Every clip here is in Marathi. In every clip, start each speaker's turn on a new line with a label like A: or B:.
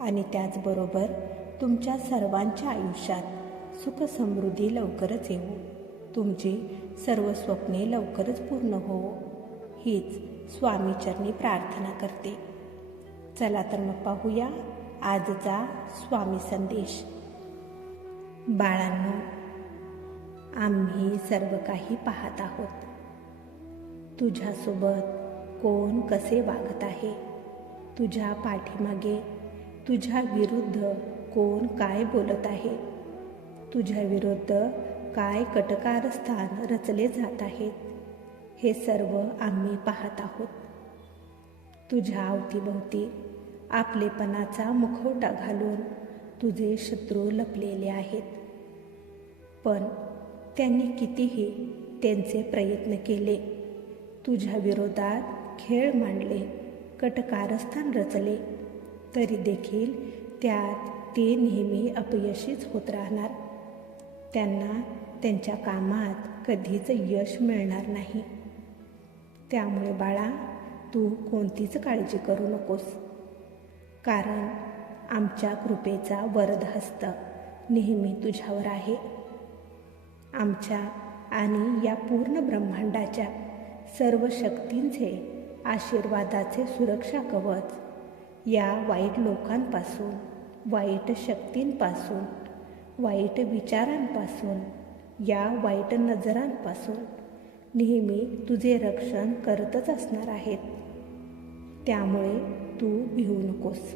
A: आणि त्याचबरोबर तुमच्या सर्वांच्या आयुष्यात सुख समृद्धी लवकरच येऊ तुमची सर्व स्वप्ने लवकरच पूर्ण होवो. हीच स्वामीचरणी प्रार्थना करते. चला तर मग पाहूया आजचा स्वामी संदेश. बाळांनो आम्ही सर्व काही पाहत आहोत. तुझ्यासोबत कोण कसे वागत आहे? तुझ्या पाठीमागे तुझ्या विरुद्ध कोण काय बोलत आहे? तुझ्या विरुद्ध काय कटकारस्थान रचले जात आहेत? हे सर्व आम्ही पाहत आहोत. तुझ्या अवतीभोवती आपलेपणाचा मुखवटा घालून तुझे शत्रू लपलेले आहेत. पण त्यांनी कितीही त्यांचे प्रयत्न केले तुझ्या विरोधात खेळ मांडले कटकारस्थान रचले तरी देखील त्यात ते नेहमी अपयशीच होत राहणार. त्यांना त्यांच्या कामात कधीच यश मिळणार नाही. त्यामुळे बाळा तू कोणतीच काळजी करू नकोस. कारण आमच्या कृपेचा वरदहस्त नेहमी तुझ्यावर आहे. आमच्या आणि या पूर्ण ब्रह्मांडाच्या सर्व शक्तींचे आशीर्वादाचे सुरक्षा कवच या वाईट लोकांपासून वाईट शक्तींपासून वाईट विचारांपासून या वाईट नजरांपासून नेहमी तुझे रक्षण करतच असणार आहेत. त्यामुळे तू भिवू नकोस.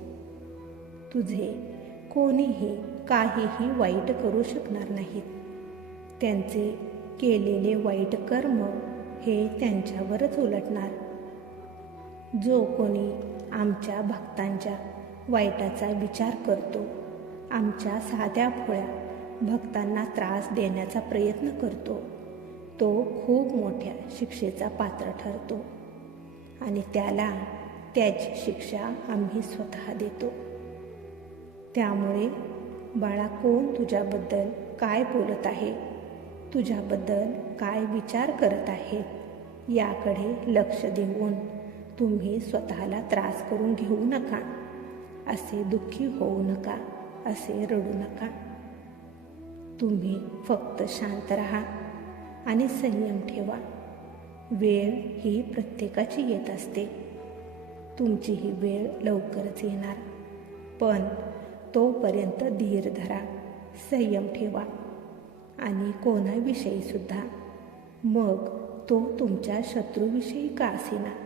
A: तुझे कोणीही काहीही वाईट करू शकणार नाहीत. त्यांचे केलेले वाईट कर्म हे त्यांच्यावरच उलटणार. जो कोणी आमच्या भक्तांच्या वाईटाचा विचार करतो. आमच्या साध्या भोळ्या भक्तांना त्रास देण्याचा प्रयत्न करतो. तो खूप मोठ्या शिक्षेचा पात्र ठरतो. आणि त्याला त्याची शिक्षा आम्ही स्वतः देतो. त्यामुळे बाळा कोण तुझ्याबद्दल काय बोलत आहे? तुझ्याबद्दल काय विचार करत आहे? याकडे लक्ष देऊन तुम्ही स्वतःला त्रास करून घेऊ नका. असे दुःखी होऊ नका असे रडू नका. तुम्ही फक्त शांत राहा आणि संयम ठेवा. वेळ ही प्रत्येकाची येत असते. तुमची ही वेळ लवकरच येणार. पण तोपर्यंत धीर धरा संयम ठेवा आणि कोणाविषयी सुद्धा मग तो तुमच्या शत्रूविषयी का असेना?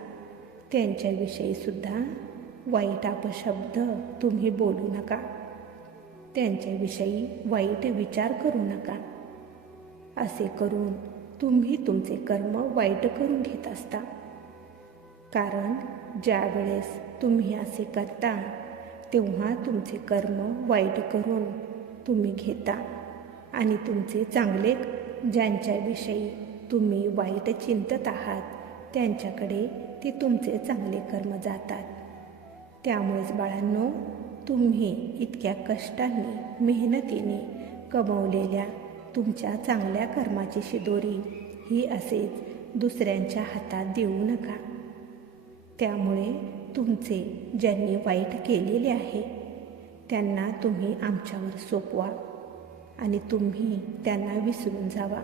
A: त्यांच्याविषयी सुद्धा वाईट अपशब्द तुम्ही बोलू नका. त्यांच्याविषयी वाईट विचार करू नका. असे करून तुम्ही तुमचे कर्म वाईट करून घेत असता. कारण ज्यावेळेस तुम्ही असे करता तेव्हा तुमचे कर्म वाईट करून तुम्ही घेता. आणि तुमचे चांगले ज्यांच्याविषयी तुम्ही वाईट चिंतत आहात त्यांच्याकडे ते तुमचे चांगले कर्म जातात. त्यामुळेच बाळांनो तुम्ही इतक्या कष्टाने मेहनतीने कमवलेल्या तुमच्या चांगल्या कर्माची शिदोरी ही असेच दुसऱ्यांच्या हातात देऊ नका. त्यामुळे तुमचे ज्यांनी वाईट केलेले आहे त्यांना तुम्ही आमच्यावर सोपवा आणि तुम्ही त्यांना विसरून जावा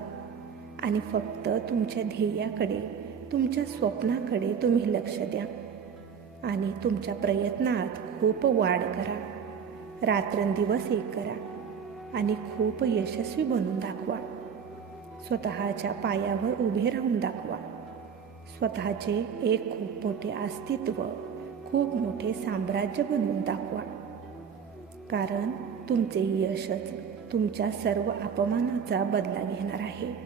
A: आणि फक्त तुमच्या ध्येयाकडे तुमच्या स्वप्नाकडे तुम्ही लक्ष द्या आणि तुमच्या प्रयत्नात खूप वाढ करा. रात्रंदिवस एक करा आणि खूप यशस्वी बनून दाखवा. स्वतःच्या पायावर उभे राहून दाखवा. स्वतःचे एक खूप मोठे अस्तित्व खूप मोठे साम्राज्य बनवून दाखवा. कारण तुमचे यशच तुमच्या सर्व अपमानाचा बदला घेणार आहे.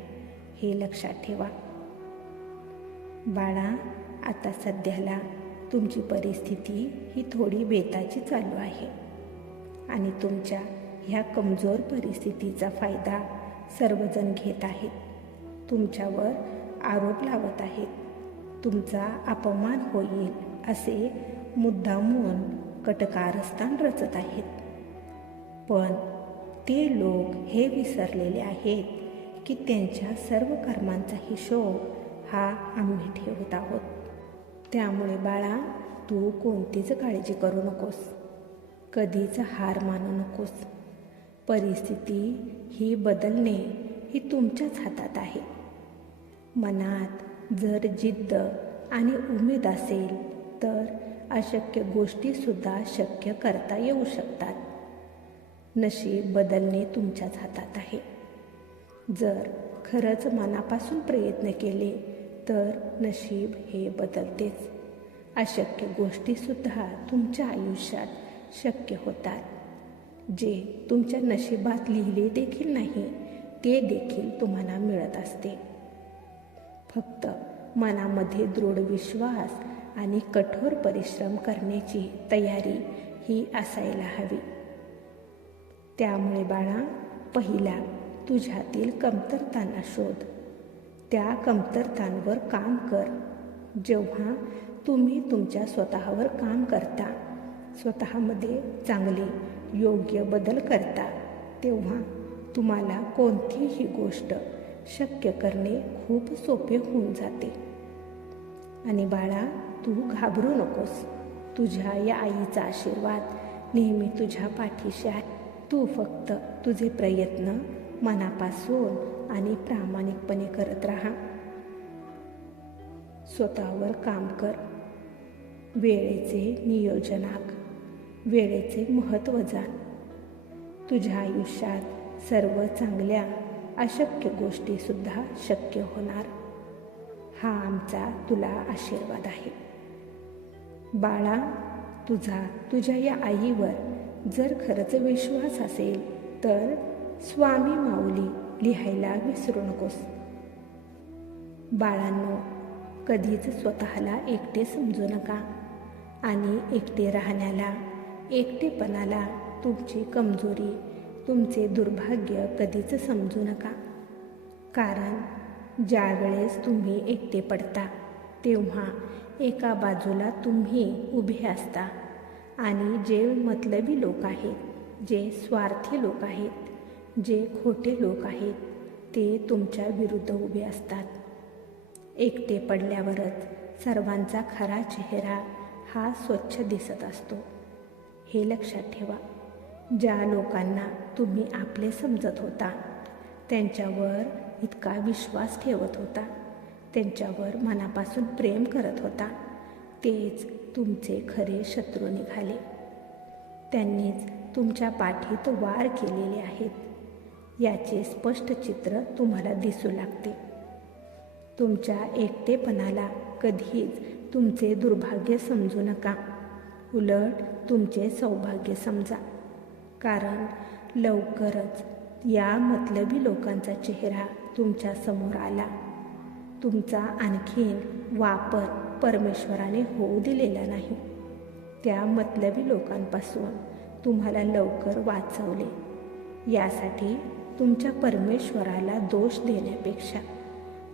A: हे लक्षात ठेवा. बाळा आता सध्याला तुमची परिस्थिती ही थोडी बेताची चालू आहे. आणि तुमच्या ह्या कमजोर परिस्थितीचा फायदा सर्वजण घेत आहेत. तुमच्यावर आरोप लावत आहेत. तुमचा अपमान होईल असे मुद्दामून कटकारस्थान रचत आहेत. पण ते लोक हे विसरलेले आहेत की त्यांच्या सर्व कर्मांचा हिशोब हा आम्ही ठेवत आहोत. त्यामुळे बाळा तू कोणतीच काळजी करू नकोस. कधीच हार मानू नकोस. परिस्थिती ही बदलणे ही तुमच्याच हातात आहे. मनात जर जिद्द आणि उमेद असेल तर अशक्य गोष्टीसुद्धा शक्य करता येऊ शकतात. नशीब बदलणे तुमच्याच हातात आहे. जर खरंच मनापासून प्रयत्न केले तर नशीब हे बदलतेच. अशक्य गोष्टीसुद्धा तुमच्या आयुष्यात शक्य होतात. जे तुमच्या नशिबात लिहिले देखील नाही ते देखील तुम्हाला मिळत असते. फक्त मनामध्ये दृढ विश्वास आणि कठोर परिश्रम करण्याची तयारी ही असायला हवी. त्यामुळे बाळा पहिला तुझ्यातील कमतरतांना शोध. त्या कमतरतांवर काम कर. जेव्हा तुम्ही तुमच्या स्वतःवर काम करता स्वतःमध्ये चांगले योग्य बदल करता तेव्हा तुम्हाला कोणतीही गोष्ट शक्य करणे खूप सोपे होऊन जाते. आणि बाळा तू घाबरू नकोस. तुझ्या या आईचा आशीर्वाद नेहमी तुझ्या पाठीशी आहे. तू फक्त तुझे प्रयत्न मनापासून आणि प्रामाणिकपणे करत राहा. स्वतःवर काम कर. वेळेचे नियोजन आख वेळेचे महत्त्व जाण. तुझ्या आयुष्यात सर्व चांगल्या अशक्य गोष्टीसुद्धा शक्य होणार. हा आमचा तुला आशीर्वाद आहे. बाळा तुझा तुझ्या या आईवर जर खरंच विश्वास असेल तर स्वामी माऊली लिहायला विसरू नकोस. बाळांनो कधीच स्वतःला एकटे समजू नका आणि एकटे राहण्याला एकटेपणाला तुमची कमजोरी तुमचे दुर्भाग्य कधीच समजू नका. कारण ज्यावेळेस तुम्ही एकटे पडता तेव्हा एका बाजूला तुम्ही उभे असता. आणि जे मतलबी लोक आहेत जे स्वार्थी लोक आहेत जे खोटे लोक आहेत ते तुमच्या विरुद्ध उभे असतात. एकटे पडल्यावरच सर्वांचा खरा चेहरा हा स्वच्छ दिसत असतो. हे लक्षात ठेवा ज्या लोकांना तुम्ही आपले समजत होता त्यांच्यावर इतका विश्वास ठेवत होता त्यांच्यावर मनापासून प्रेम करत होता तेच तुमचे खरे शत्रू निघाले. त्यांनीच तुमच्या पाठीत वार केलेले आहेत. याचे स्पष्ट चित्र तुम्हाला दिसू लागते. तुमच्या एकटेपणाला कधीच तुमचे दुर्भाग्य समजू नका. उलट तुमचे सौभाग्य समजा. कारण लवकरच या मतलबी लोकांचा चेहरा तुमच्यासमोर आला. तुमचा आणखीन वापर परमेश्वराने होऊ दिलेला नाही. त्या मतलबी लोकांपासून तुम्हाला लवकर वाचवले. यासाठी तुमच्या परमेश्वराला दोष देण्यापेक्षा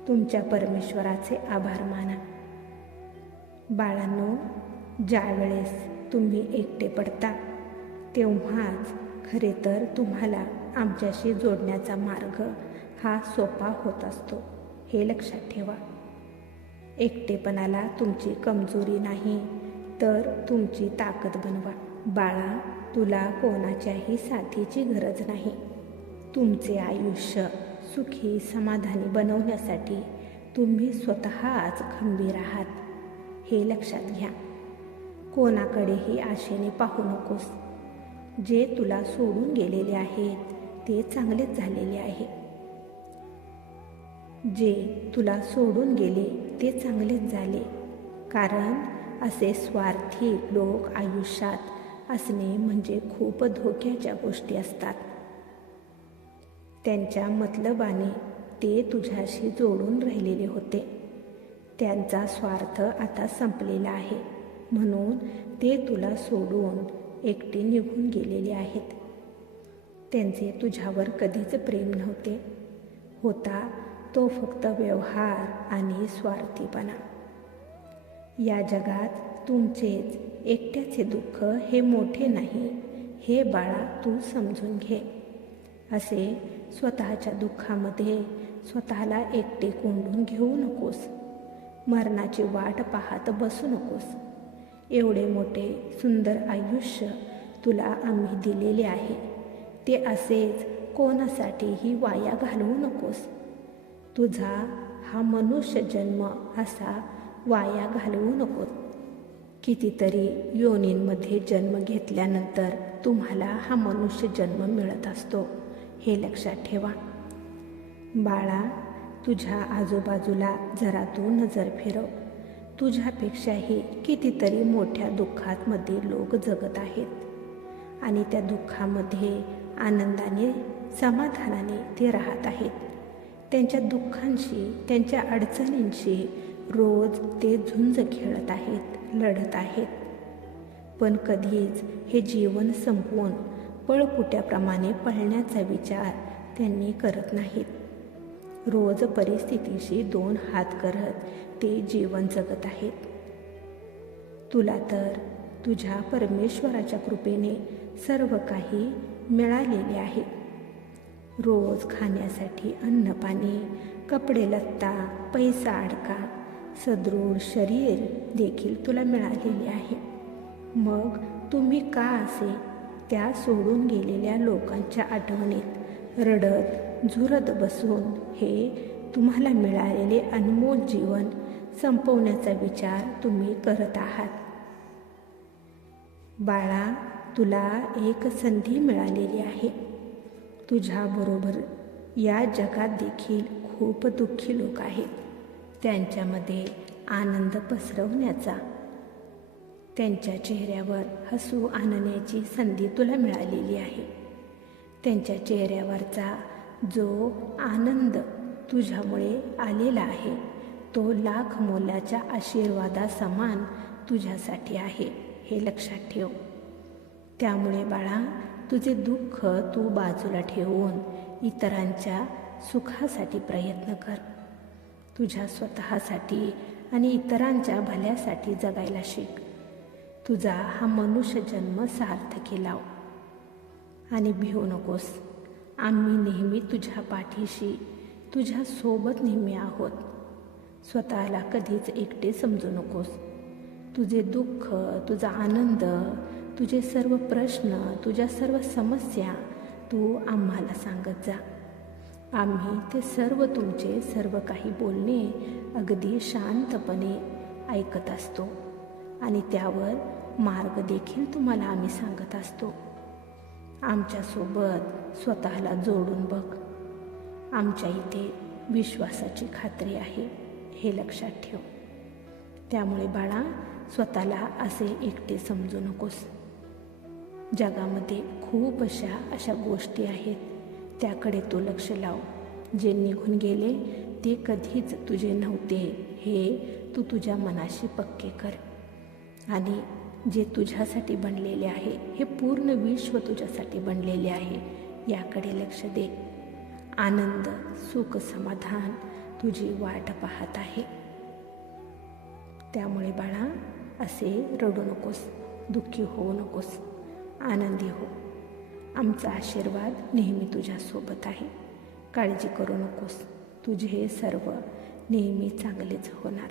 A: तुमच्या परमेश्वराचे आभार माना. बाळांनो ज्यावेळेस तुम्ही एकटे पडता तेव्हाच खरे तर तुम्हाला आमच्याशी जोडण्याचा मार्ग हा सोपा होत असतो हे लक्षात ठेवा. एकटेपणाला तुमची कमजोरी नाही तर तुमची ताकद बनवा. बाळा तुला कोणाच्याही साथीची गरज नाही. तुमचे आयुष्य सुखी समाधानी बनवण्यासाठी तुम्ही स्वतःच खंबीर आहात. हे लक्षात घ्या. कोणाकडेही आशेने पाहू नकोस. जे तुला सोडून गेलेले आहेत ते चांगलेच झालेले आहे. जे तुला सोडून गेले ते चांगलेच झाले. कारण असे स्वार्थी लोक आयुष्यात असणे म्हणजे खूप धोक्याच्या गोष्टी असतात. त्यांच्या मतलबाने ते तुझ्याशी जोडून राहिलेले होते. त्यांचा स्वार्थ आता संपलेला आहे. म्हणून ते तुला सोडून एकटे निघून गेलेले आहेत. त्यांचे तुझ्यावर कधीच प्रेम नव्हते. होता तो फक्त व्यवहार आणि स्वार्थीपणा. या जगात तुमचेच एकट्याचे दुःख हे मोठे नाही हे बाळा तू समजून घे. असे स्वतःच्या दुःखामध्ये स्वतःला एकटे कोंडून घेऊ नकोस. मरणाची वाट पाहत बसू नकोस. एवढे मोठे सुंदर आयुष्य तुला आम्ही दिलेले आहे. ते असेच कोणासाठीही वाया घालवू नकोस. तुझा हा मनुष्य जन्म असा वाया घालवू नकोस. कितीतरी योनींमध्ये जन्म घेतल्यानंतर तुम्हाला हा मनुष्य जन्म मिळत असतो. हे लक्षात ठेवा. बाळा तुझ्या आजूबाजूला जरा तू नजर फिरव. तुझ्यापेक्षाही कितीतरी मोठ्या दुःखामध्ये लोक जगत आहेत. आणि त्या दुःखामध्ये आनंदाने समाधानाने ते राहत आहेत. त्यांच्या दुःखांशी त्यांच्या अडचणींशी रोज ते झुंज खेळत आहेत लढत आहेत. पण कधीच हे जीवन संपवून पळपुट्याप्रमाणे पळण्याचा विचार त्यांनी करत नाहीत. रोज परिस्थितीशी दोन हात करत ते जीवन जगत आहेत. तुला तर तुझ्या परमेश्वराच्या कृपेने सर्व काही मिळालेले आहे. रोज खाण्यासाठी अन्नपाणी कपडे लत्ता पैसा अडका सदृढ शरीर देखील तुला मिळालेले आहे. मग तुम्ही का असे त्या सोडून गेलेल्या लोकांच्या आठवणीत रडत झुरत बसून हे तुम्हाला मिळालेले अनमोल जीवन संपवण्याचा विचार तुम्ही करत आहात. बाळा तुला एक संधी मिळालेली आहे. तुझ्याबरोबर या जगात देखील खूप दुःखी लोक आहेत. त्यांच्यामध्ये आनंद पसरवण्याचा त्यांच्या चेहऱ्यावर हसू आणण्याची संधी तुला मिळालेली आहे. त्यांच्या चेहऱ्यावरचा जो आनंद तुझ्यामुळे आलेला आहे तो लाख मोलाच्या आशीर्वादासमान तुझ्यासाठी आहे हे लक्षात ठेव. त्यामुळे बाळा तुझे दुःख तू बाजूला ठेवून इतरांच्या सुखासाठी प्रयत्न कर. तुझ्या स्वतःसाठी आणि इतरांच्या भल्यासाठी जगायला शिक. तुझा हा मनुष्य जन्म सार्थकी लाव आणि भिवू नकोस. आम्ही नेहमी तुझ्या पाठीशी तुझ्या सोबत नेहमी आहोत. स्वतःला कधीच एकटे समजू नकोस. तुझे दुःख तुझा आनंद तुझे सर्व प्रश्न तुझ्या सर्व समस्या तू आम्हाला सांगत जा. आम्ही ते सर्व तुमचे सर्व काही बोलणे अगदी शांतपणे ऐकत असतो. आणि त्यावर मार्ग देखील तुम्हाला आम्ही सांगत असतो. आमच्यासोबत स्वतःला जोडून बघ. आमच्या इथे विश्वासाची खात्री आहे हे लक्षात ठेव. त्यामुळे बाळा स्वतःला असे एकटे समजू नकोस. जगामध्ये खूप अशा अशा गोष्टी आहेत त्याकडे तो लक्ष लाव. जे निघून गेले ते कधीच तुझे नव्हते हे तू तुझ्या मनाशी पक्के कर. आणि जे तुझ्यासाठी बनलेले आहे हे पूर्ण विश्व तुझ्यासाठी बनलेले आहे याकडे लक्ष दे. आनंद सुख समाधान तुझी वाट पाहत आहे. त्यामुळे बाळा असे रडू नकोस दुःखी होऊ नकोस आनंदी हो. आमचा आशीर्वाद नेहमी तुझ्यासोबत आहे. काळजी करू नकोस तुझे हे सर्व नेहमी चांगलेच होणार.